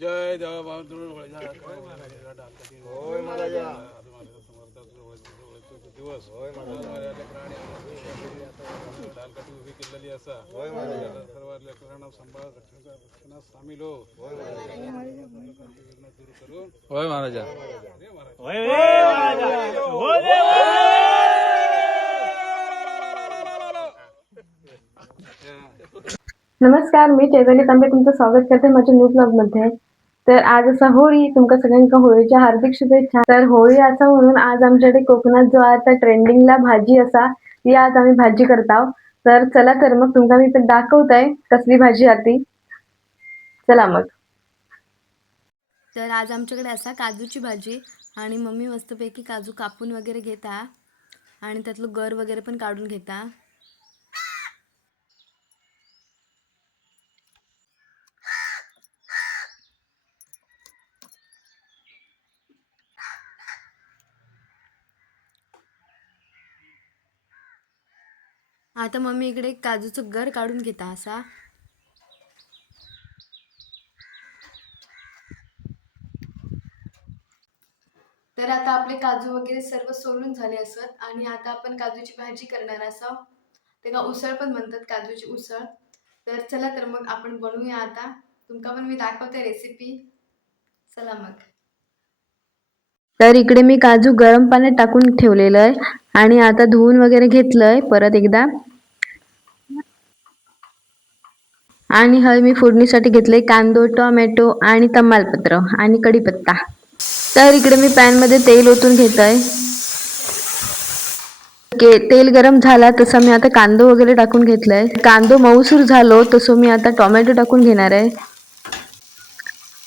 जय देवा बहादूर होय महाराजा दिवस होय महाराजा प्राणी डालकाठी उभी केलेली असा होय महाराजा सर्व लेकरांना सांभाळ रक्षणात सामील हो होय दूर करून होय महाराजा होय नमस्कार, मी चैतन्य तांबे तुमचं स्वागत करते माझ्या न्यू ब्लॉग मध्ये. तर आज असा होळी, तुमका सगळ्यांका होळीच्या हार्दिक शुभेच्छा. तर होळी असा म्हणून आज आमच्याकडे कोकणात जो आता ट्रेंडिंगला भाजी असा ती आज आम्ही भाजी करताव. तर चला तर मग तुमका मी तर दाखवताय कसली भाजी आती. चला मग. तर आज आमच्याकडे असा काजूची भाजी आणि मम्मी मस्तपैकी काजू कापून वगैरे घेता आणि त्यातलं गर वगैरे पण काढून घेता. आता मम्मी इकडे काजूचं गर काढून घेता असा. तर आता आपले काजू वगैरे सर्व सोलून झाले असत आणि आता आपण काजूची भाजी करणार असाव. त्याला उसळ पण म्हणतात, काजूची उसळ. तर चला तर मग आपण बनवूया आता. तुमका पण मी दाखवते रेसिपी. चला मग. तर इकडे मी काजू गरम पाण्यात टाकून ठेवलेलं आहे आणि आता धुवून वगैरे घेतलंय परत एकदा. आणि हय मी फोडणीसाठी घेतले कांदो, टोमॅटो आणि तमालपत्र आणि कढीपत्ता. तर इकडे मी पॅन मध्ये तेल ओतून घेतय. तेल गरम झाला तसं मी आता कांदो वगैरे टाकून घेतलाय. कांदो मऊसूर झालो तसं मी आता टोमॅटो टाकून घेणार आहे.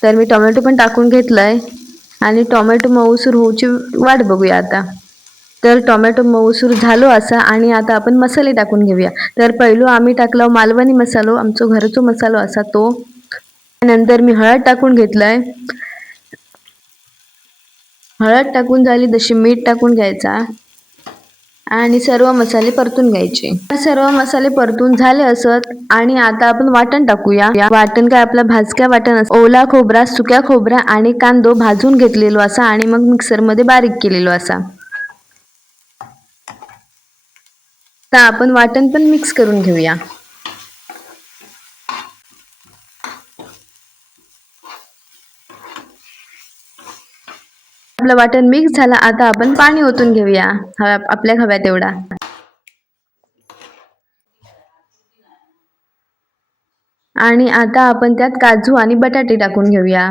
तर मी टोमॅटो पण टाकून घेतलाय आणि टोमॅटो मऊसूर होऊची वाट बघूया आता. तर टोमॅटो मऊसूर झालो असा आणि आता आपण मसाले टाकून घेऊया. तर पहिलो आम्ही टाकला मालवणी मसालो, आमचो घरचो मसालो असा तो. नंतर मी हळद टाकून घेतलाय. हळद टाकून झाली तशी मीठ टाकून घ्यायचा आणि सर्व मसाले परतून घ्यायचे. सर्व मसाले परतून झाले असत आणि आता आपण वाटण टाकूया. वाटण काय आपला भाजक्या वाटण ओला खोबरा, सुक्या खोबरा आणि कांदो भाजून घेतलेलो असा आणि मग मिक्सर मध्ये बारीक केलेलो असा. तर आपण वाटण पण मिक्स करून घेऊया. आपलं वाटण मिक्स झालं. आता आपण पाणी ओतून घेऊया आपल्या खव्यात एवढा. आणि आता आपण त्यात काजू आणि बटाटे टाकून घेऊया.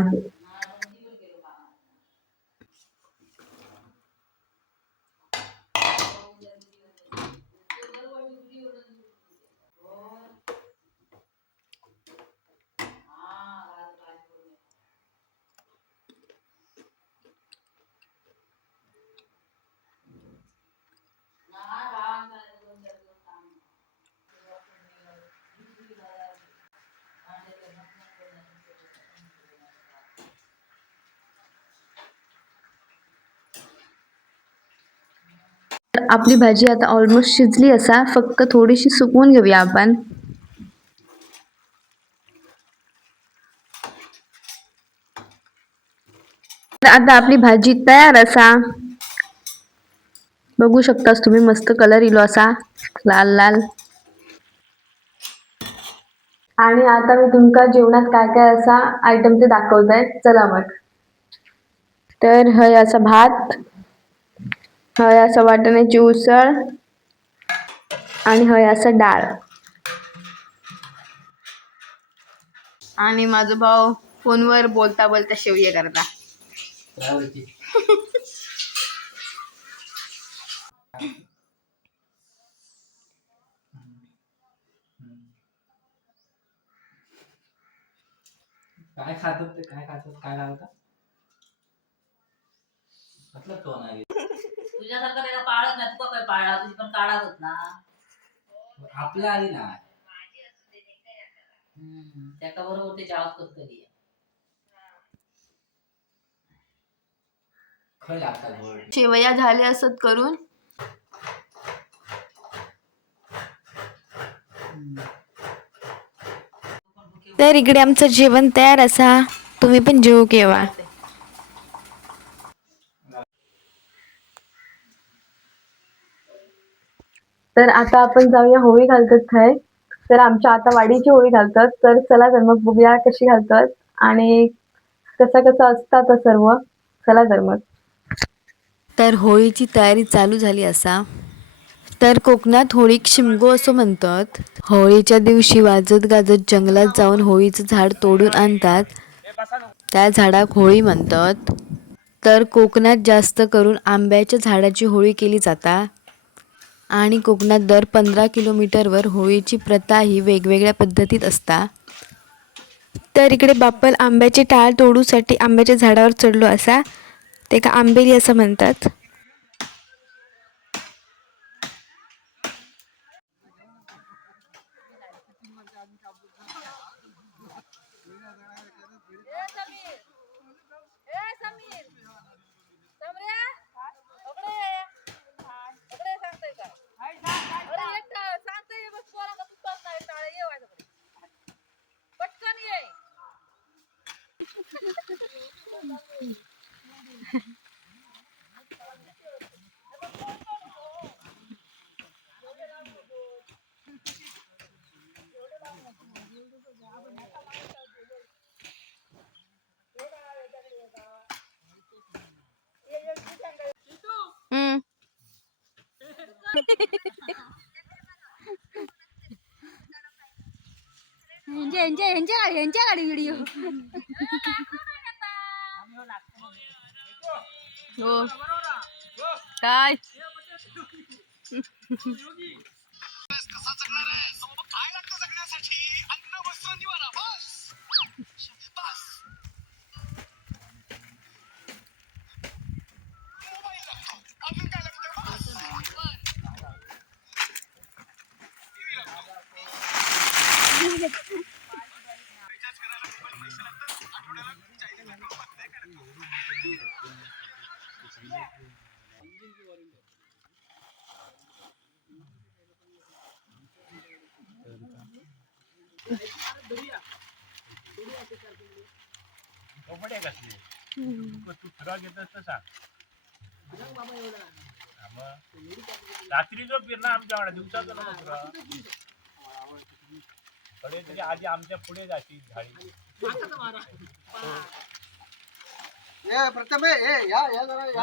आपली भाजी आता ऑलमोस्ट शिजली असा, फक्त थोडीशी सुकवून घेऊया आपण. आता आपली भाजी तयार असा. बघू शकतास तुम्ही मस्त कलर इलो असा लाल लाल. आणि आता मी तुमका जेवणात काय काय असा आयटम ते दाखवताय. चला मग. तर हय असा भात, हय असं वाटाण्याची उसळ आणि हय असं डाळ. आणि माझा भाऊ फोनवर बोलता बोलता शेवये करता. काय खातात ते काय खातात काय लावतात मतलब तो नाही तुझ्यासारखं त्याला पाळत नाही. तुका काय पाळला, तुझी पण काढातच ना. आपल्या आली ना त्याच्या बरोबर ते आवाज करतली. खय लागतात गोड. शेवया झाले असत करून. तर इकडे आमचं जेवण तयार असा. तुम्ही पण जेवू केव्हा. तर आता आपण जाऊया होळी घालतात थंय. तर आमच्या आता वाडीची होळी घालतात. तर चला तर मग बघूया कशी घालतात आणि कसं असतात सर्व. चला तर मग. तर होळीची तयारी चालू झाली असा. तर कोकणात होळीक शिमगो असं म्हणतात. होळीच्या दिवशी वाजत गाजत जंगलात जाऊन होळीचं झाड तोडून आणतात. त्या झाडाक होळी म्हणतात. तर कोकणात जास्त करून आंब्याच्या झाडाची होळी केली जाता. आणि कोकणात दर 15 किलोमीटरवर होळीची प्रथा ही वेगवेगळ्या पद्धतीत असता. तर इकडे बाप्पल आंब्याची टाळ तोडूसाठी आंब्याच्या झाडावर चढलो असा. ते का आंबेली असं म्हणतात. यांच्या गाडी व्हिडिओ हो काय रात्री जो फिरणं आमच्या दिवसाचं कडे तरी आधी आमच्या पुढे जायची झाडी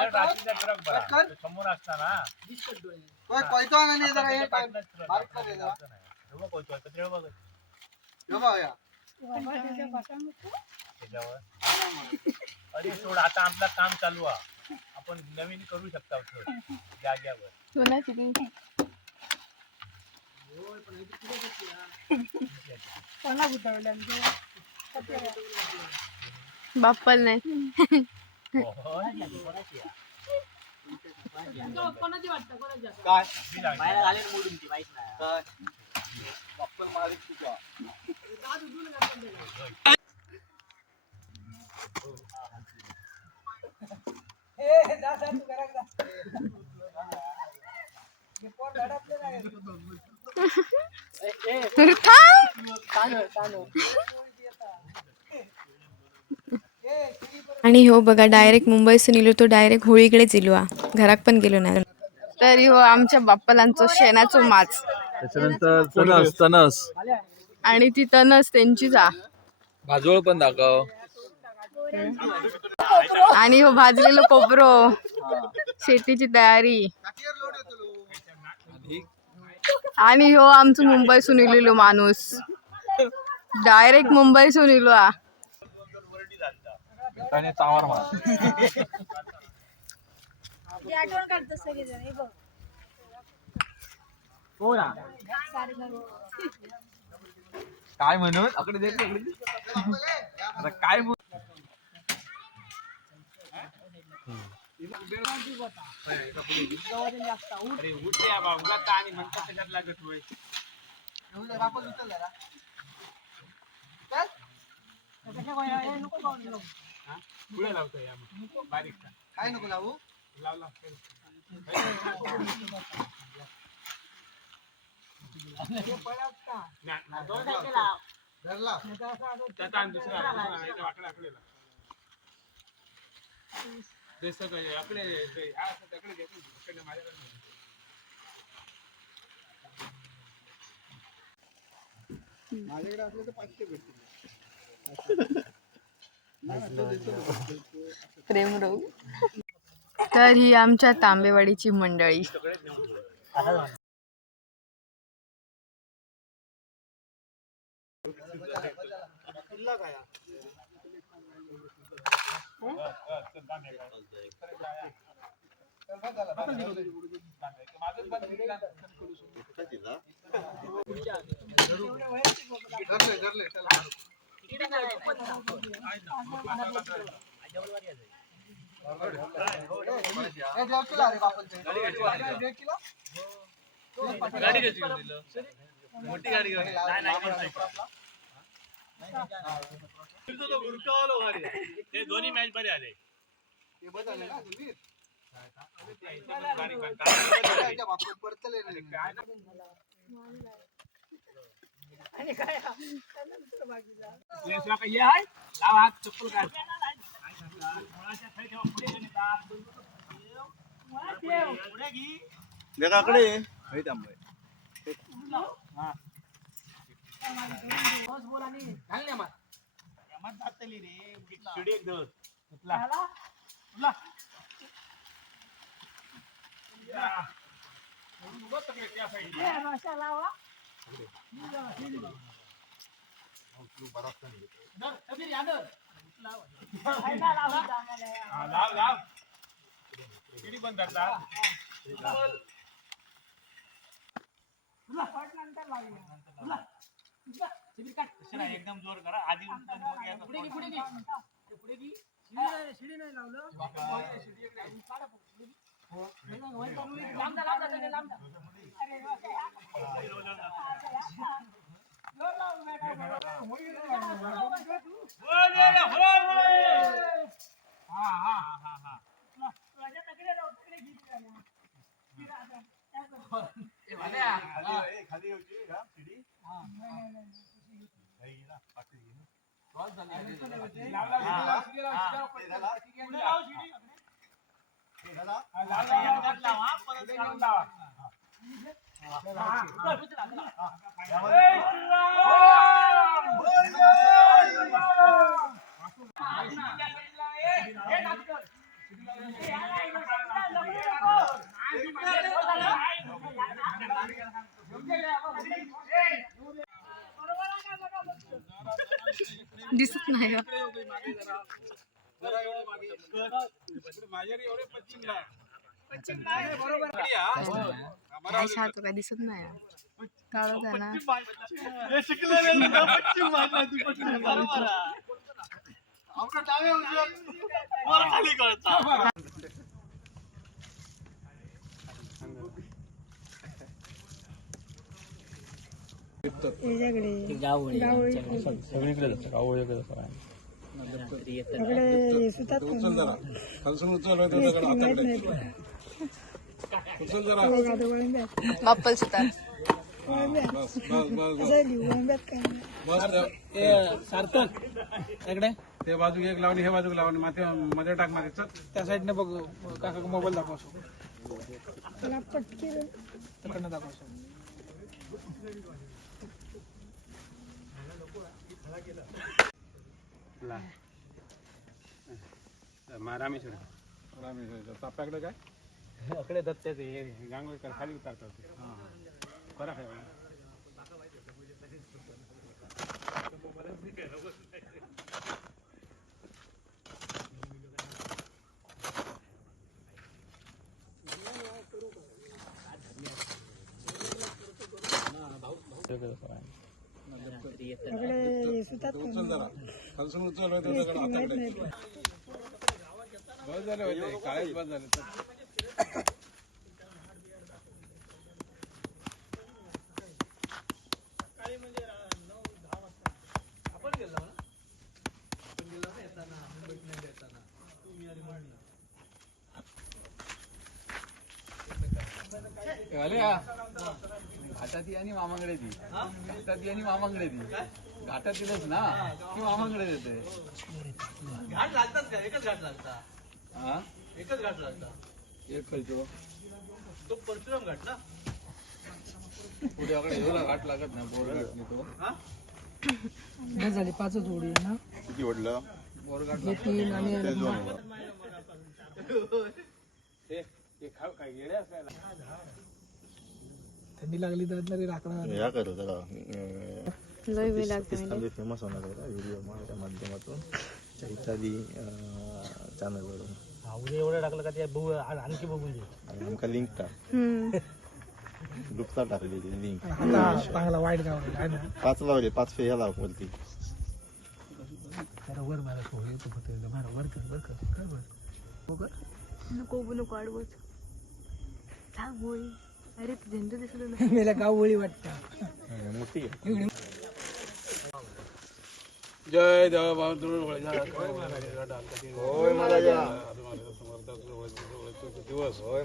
रात्रीचा ट्रक बरा समोर असताना अरे सोड आता आपलं काम चालू आहे आपण नवीन करू शकता जाग्यावर बाप्पल नाही. आणि हो बघा डायरेक्ट मुंबईसून इलो तो डायरेक्ट होळीकडेच इलो घरात पण गेलो नाही. तरी हो आमच्या बाप्पलांचो शेणाचो माच त्याच्यानंतर तनस तनस आणि ती तनस त्यांचीच भाजवळ पण दाखव आणि हो भाजलेलो कोबरो शेतीची तयारी आणि हो आमचं मुंबईसून इलेलो माणूस डायरेक्ट मुंबईसून इलो काय म्हणून अकडे काय काय नको लावू त्याचा आणि दुसरा आकड्याला आकडे घ्यायचे माझ्याकडे असले तर 500 भेटतील. प्रेम रोग. तर ही आमच्या तांबेवाडीची मंडळी. मोठी गाडी घेऊन ते दोन्ही मॅच बरे आले. चप्पल काय एकदम जोर करा आधी दिसत नाही का? काय दिसत नाही काळच आहे ना. बाप्पल सुतार सार्थक इकडे ते बाजू एक लावणी हे बाजू लावणी माथे मध्ये टाक मारे त्या साईडने बघ काका मोबाईल दाखवतो तिकडनं दाखवतो रामेश्वर ताप्याकडे काय अकडे दत्त्याचे गांगोळकर खाली उतारतात करा काय बस झाले होते काळच बंद झाले घाटात आणि मामाकडे ती घाटात आणि मामाकडे ती घाटात येतच ना की मामाकडे येते घाट लागतात का? एकच घाट लागता. हा एकच घाट लागता. एक खायचो तो परशुराम घाट ना. पुढे आकडे एवढा घाट लागत नाही बोरघाट नाही तो झाली 5च होडी ना. किती वडलं बोरघाट हे 3 आणि थंडी लागली तर तरी राखणार. या करू जरा लय वेळ लागते फेमस होणार आहे व्हिडिओ माझ्या माध्यमातून इत्यादी चॅनलवरून उद्या एवढं टाकलं का ते बघू आणखी बघून दे. आणि आमका लिंक टाक ग्रुपला टाकली ती लिंक चांगला वाईट गाव आहे ना. 5 लावले 5 फे ह्याला वरती जरा वर मारा तो येतो फक्त मारा वर कर वर कर कर वर नको आडवच अरे झेंडू दिसलं ना. मेला गाव ओळी वाटतं. मोठी आहे जय देवा बहादूर होय महाराजा दिवस प्राणी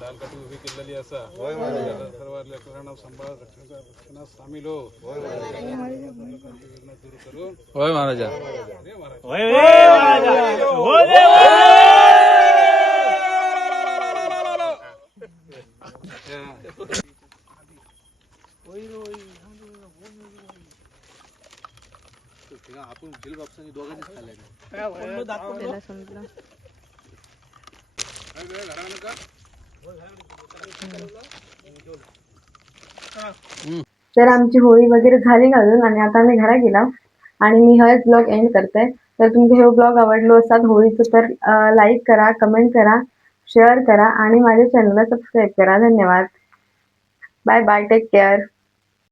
डालकाठी उभी केलेली असा होय महाराजा सर्व लेकरांना सांभाळ रक्षणात सामील हो दूर करून होय महाराजा अरे महाराज आपण दिल बापसानी दोघांनीच खाल्ले त्याला समजलं. तर आमची होळी वगैरे झाली घालून आणि आता आम्ही घरा गेला आणि मी हाच ब्लॉग एंड करते. तर तुमचा हे ब्लॉग आवडलो असाल होळीचं तर लाईक करा, कमेंट करा, शेअर करा आणि माझ्या चॅनलला सबस्क्राईब करा. धन्यवाद. Bye bye. Take care.